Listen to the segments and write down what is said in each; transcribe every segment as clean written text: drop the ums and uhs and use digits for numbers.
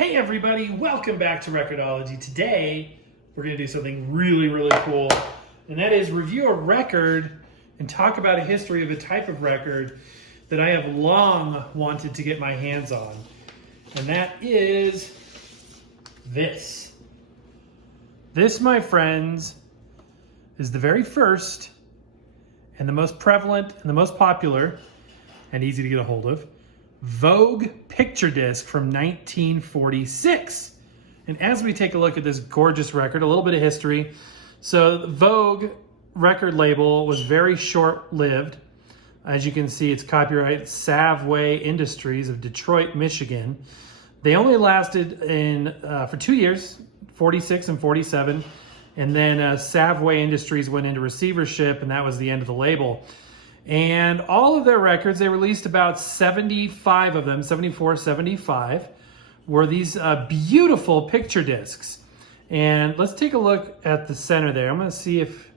Hey everybody, welcome back to Record-ology. Today, we're going to do something really cool, and that is review a record and talk about a history of a type of record that I have long wanted to get my hands on. And that is this. This, my friends, is the very first and the most prevalent and the most popular and easy to get a hold of Vogue picture disc from 1946. And as we take a look at this gorgeous record, a little bit of history. So the Vogue record label was very short-lived. As you can see, it's copyright Savway Industries of Detroit, Michigan. They only lasted for 2 years, 46 and 47. And then Savway Industries went into receivership, and that was the end of the label. And all of their records, they released about 75 of them, 74, 75, were these beautiful picture discs. And let's take a look at the center there. I'm going to see if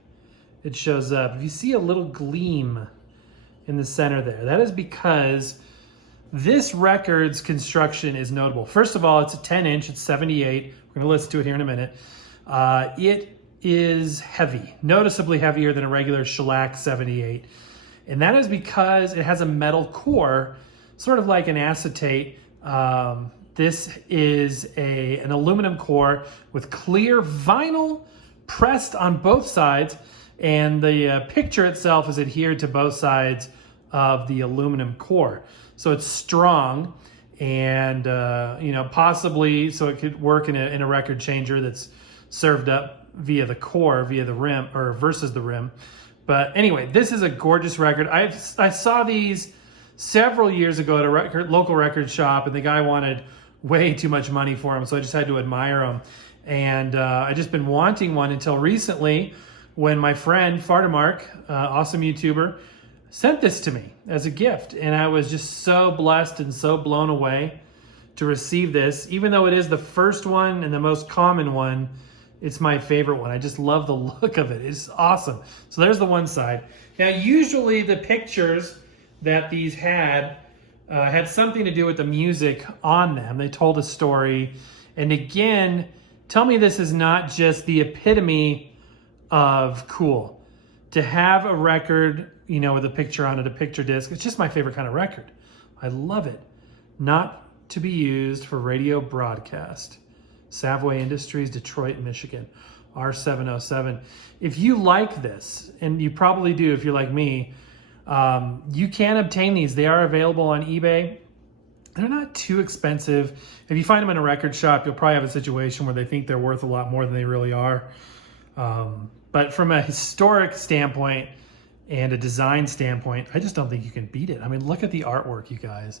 it shows up. If you see a little gleam in the center there, that is because this record's construction is notable. First of all, it's a 10-inch, it's 78. We're going to listen to it here in a minute. It is heavy, noticeably heavier than a regular shellac 78. And that is because it has a metal core, sort of like an acetate. This is an aluminum core with clear vinyl pressed on both sides, and the picture itself is adhered to both sides of the aluminum core. So it's strong, and possibly so it could work in a record changer that's served up via the core, via the rim, or versus the rim. But anyway, this is a gorgeous record. I saw these several years ago at a local record shop, and the guy wanted way too much money for them, so I just had to admire them. And I just been wanting one until recently, when my friend Fartamark, awesome YouTuber, sent this to me as a gift, and I was just so blessed and so blown away to receive this. Even though it is the first one and the most common one, it's my favorite one. I just love the look of it. It's awesome. So there's the one side. Now, usually the pictures that these had something to do with the music on them. They told a story. And again, tell me this is not just the epitome of cool. To have a record, with a picture on it, a picture disc, it's just my favorite kind of record. I love it. Not to be used for radio broadcast. Savway Industries, Detroit, Michigan, R707. If you like this, and you probably do if you're like me, you can obtain these. They are available on eBay. They're not too expensive. If you find them in a record shop, you'll probably have a situation where they think they're worth a lot more than they really are. But from a historic standpoint and a design standpoint, I just don't think you can beat it. I mean, look at the artwork, you guys.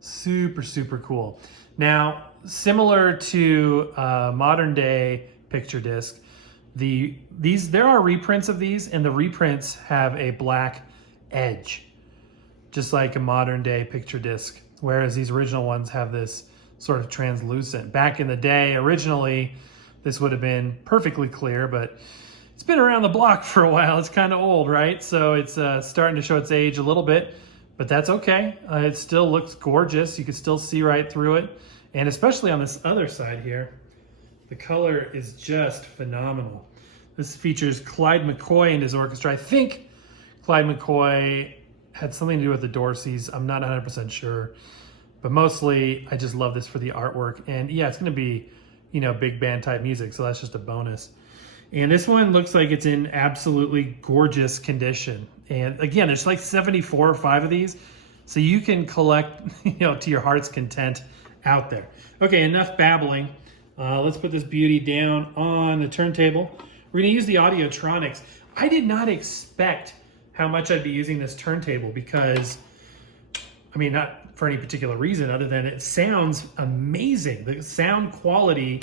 Super cool. Now, similar to modern day picture disc, there are reprints of these, and the reprints have a black edge, just like a modern day picture disc, whereas these original ones have this sort of translucent. Back in the day, originally, this would have been perfectly clear, but it's been around the block for a while. It's kind of old, right? So it's starting to show its age a little bit. But that's okay. It still looks gorgeous. You can still see right through it. And especially on this other side here, the color is just phenomenal. This features Clyde McCoy and his orchestra. I think Clyde McCoy had something to do with the Dorseys. I'm not 100% sure. But mostly, I just love this for the artwork. And yeah, it's going to be, big band type music. So that's just a bonus. And this one looks like it's in absolutely gorgeous condition. And again, there's like 74 or 5 of these. So you can collect, to your heart's content out there. Okay, enough babbling. Let's put this beauty down on the turntable. We're gonna use the Audiotronics. I did not expect how much I'd be using this turntable because, not for any particular reason other than it sounds amazing. The sound quality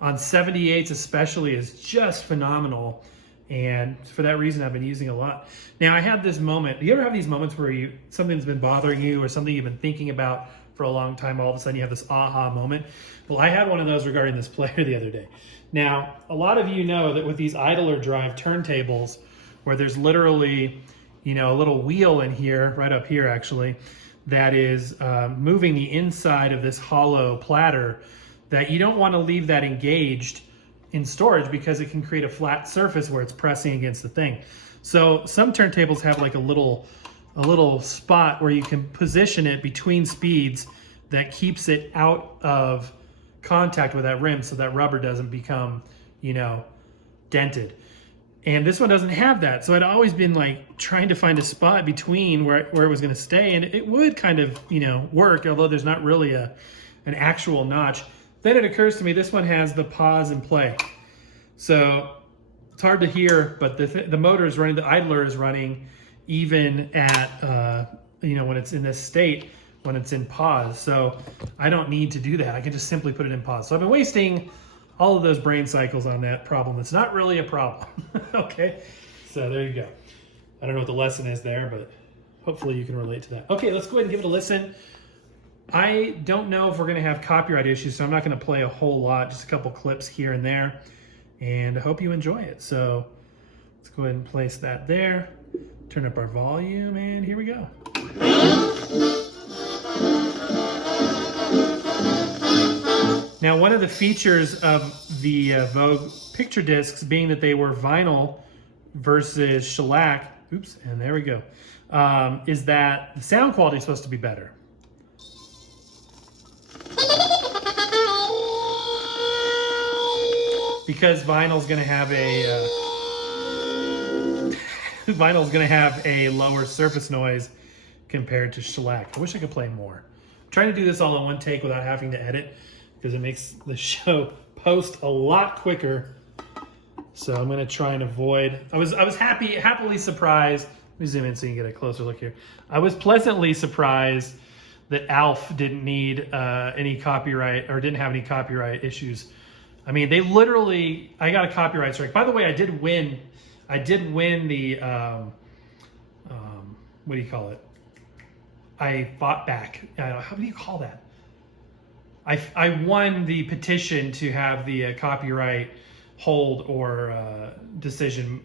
on 78s especially is just phenomenal. And for that reason, I've been using a lot. Now, I had this moment. Do you ever have these moments where something's been bothering you or something you've been thinking about for a long time, all of a sudden you have this aha moment? Well, I had one of those regarding this player the other day. Now, a lot of you know that with these idler drive turntables, where there's literally, a little wheel in here, right up here actually, that is moving the inside of this hollow platter, that you don't want to leave that engaged in storage because it can create a flat surface where it's pressing against the thing. So some turntables have like a little spot where you can position it between speeds that keeps it out of contact with that rim so that rubber doesn't become, you know, dented. And this one doesn't have that. So I'd always been like trying to find a spot between where it was going to stay, and it would kind of, you know, work, although there's not really an actual notch. Then it occurs to me this one has the pause and play. So it's hard to hear, but the motor is running, the idler is running even at, you know, when it's in this state, when it's in pause. So I don't need to do that. I can just simply put it in pause. So I've been wasting all of those brain cycles on that problem. It's not really a problem. Okay, so there you go. I don't know what the lesson is there, but hopefully you can relate to that. Okay, let's go ahead and give it a listen. I don't know if we're gonna have copyright issues, so I'm not gonna play a whole lot, just a couple clips here and there, and I hope you enjoy it. So let's go ahead and place that there, turn up our volume, and here we go. Now, one of the features of the Vogue picture discs, being that they were vinyl versus shellac, oops, and there we go, is that the sound quality is supposed to be better. Because vinyl's going to have a lower surface noise compared to shellac. I wish I could play more. I'm trying to do this all in one take without having to edit, because it makes the show post a lot quicker. So I'm gonna try and avoid. I was happily surprised. Let me zoom in so you can get a closer look here. I was pleasantly surprised that Alf didn't need any copyright, or didn't have any copyright issues. I mean, they literally, I got a copyright strike. By the way, I did win the, what do you call it? I fought back. How do you call that? I won the petition to have the copyright hold or decision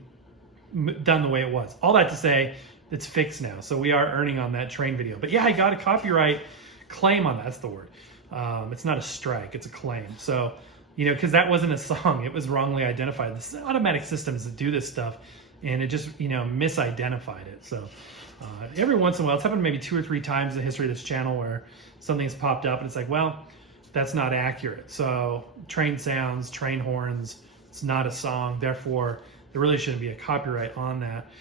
done the way it was. All that to say, it's fixed now. So we are earning on that train video. But yeah, I got a copyright claim on that. That's the word. It's not a strike, it's a claim. So, you know, because that wasn't a song. It was wrongly identified. This automatic systems that do this stuff, and it just, you know, misidentified it. So every once in a while, it's happened maybe 2 or 3 times in the history of this channel where something's popped up and it's like, well, that's not accurate. So train sounds, train horns, it's not a song. Therefore, there really shouldn't be a copyright on that.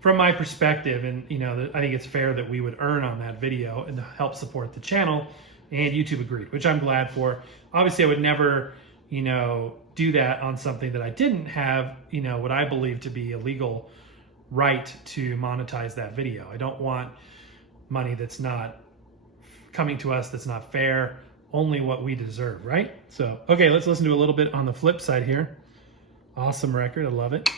From my perspective, and you know, I think it's fair that we would earn on that video and help support the channel, and YouTube agreed, which I'm glad for. Obviously, I would never, you know, do that on something that I didn't have, you know, what I believe to be a legal right to monetize that video. I don't want money that's not coming to us, that's not fair, only what we deserve, right? So, okay, let's listen to a little bit on the flip side here. Awesome record, I love it.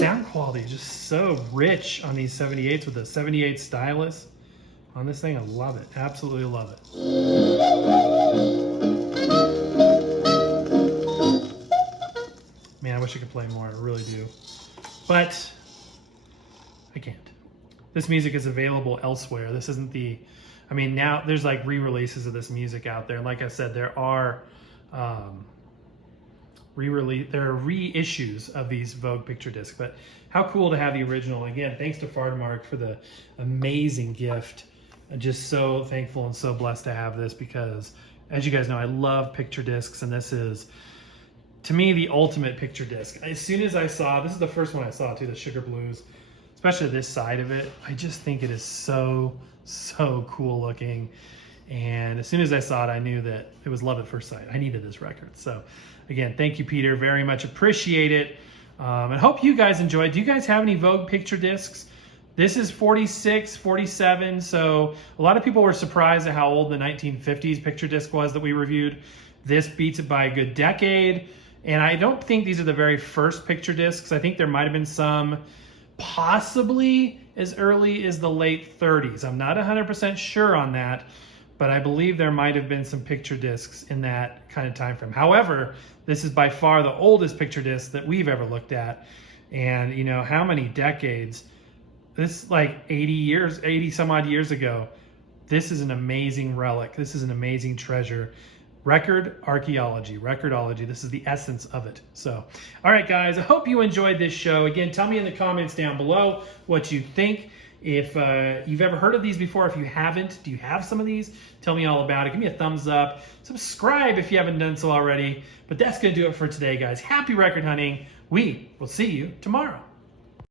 Sound quality is just so rich on these 78s with the 78 stylus on this thing. I love it, absolutely love it. Man, I wish I could play more, I really do. But I can't. This music is available elsewhere. This isn't the, I mean, now there's like re-releases of this music out there. Like I said, there are reissues of these Vogue picture discs, but how cool to have the original. Again, thanks to Fardemark for the amazing gift. I'm just so thankful and so blessed to have this, because as you guys know, I love picture discs, and this is, to me, the ultimate picture disc. As soon as I saw, this is the first one I saw too, the Sugar Blues, especially this side of it, I just think it is so cool looking. And as soon as I saw it, I knew that it was love at first sight. I needed this record. So again, thank you, Peter, very much appreciate it. And hope you guys enjoyed. Do you guys have any Vogue picture discs? This is 46, 47. So a lot of people were surprised at how old the 1950s picture disc was that we reviewed. This beats it by a good decade. And I don't think these are the very first picture discs. I think there might have been some possibly as early as the late 30s. I'm not 100% sure on that, but I believe there might have been some picture discs in that kind of time frame. However, this is by far the oldest picture disc that we've ever looked at. And you know, how many decades? This is like 80 some odd years ago. This is an amazing relic. This is an amazing treasure. Record-ology. This is the essence of it. So, all right, guys, I hope you enjoyed this show. Again, tell me in the comments down below what you think. If you've ever heard of these before, if you haven't, do you have some of these? Tell me all about it. Give me a thumbs up. Subscribe if you haven't done so already. But that's going to do it for today, guys. Happy record hunting. We will see you tomorrow.